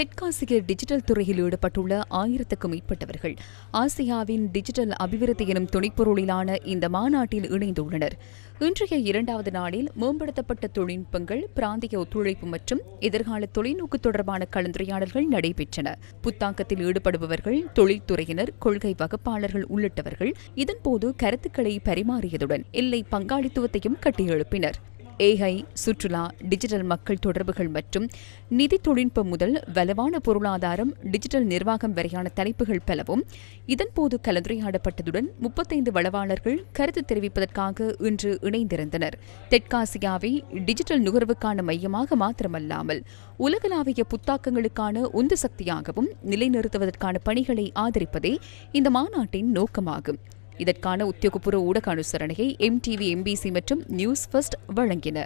தெற்காசிய டிஜிட்டல் துறையில் ஈடுபட்டுள்ள 1000க்கும் மேற்பட்டவர்கள் ஆசியாவின் டிஜிட்டல் அபிவிருத்தி எனும் துணைப்பொருளிலான இந்த மாநாட்டில் இணைந்துள்ளனர். இன்றைய 2வது நாளில் மேம்படுத்தப்பட்ட தொழில்நுட்பங்கள், பிராந்திய ஒத்துழைப்பு மற்றும் எதிர்கால தொலைநோக்கு தொடர்பான கலந்துரையாடல்கள் நடைபெற்றன. புத்தாக்கத்தில் ஈடுபடுபவர்கள், தொழில்துறையினர், கொள்கை வகுப்பாளர்கள் உள்ளிட்டவர்கள் இதன்போது கருத்துக்களை பரிமாறியதுடன் எல்லை பங்காளித்துவத்தையும் கட்டியெழுப்பினர். AI, சுற்றுலா, டிஜிட்டல் மக்கள் தொடர்புகள் மற்றும் நிதி தொழில்நுட்பம் முதல் வலுவான பொருளாதாரம், டிஜிட்டல் நிர்வாகம் வரையான தலைப்புகள் பலவும் இதன்போது கலந்துரையாடப்பட்டதுடன் 35 வளவாளர்கள் கருத்து தெரிவிப்பதற்காக இன்று இணைந்திருந்தனர். தெற்காசியாவை டிஜிட்டல் நுகர்வுக்கான மையமாக மாத்திரமல்லாமல் உலகளாவிய புத்தாக்கங்களுக்கான உந்து சக்தியாகவும் நிலைநிறுத்துவதற்கான பணிகளை ஆதரிப்பதே இந்த மாநாட்டின் நோக்கமாகும். இதற்கான உத்தியோகபூர்வ ஊடக அனுசரணையை MTV, MBC மற்றும் நியூஸ் ஃபர்ஸ்ட் வழங்கின.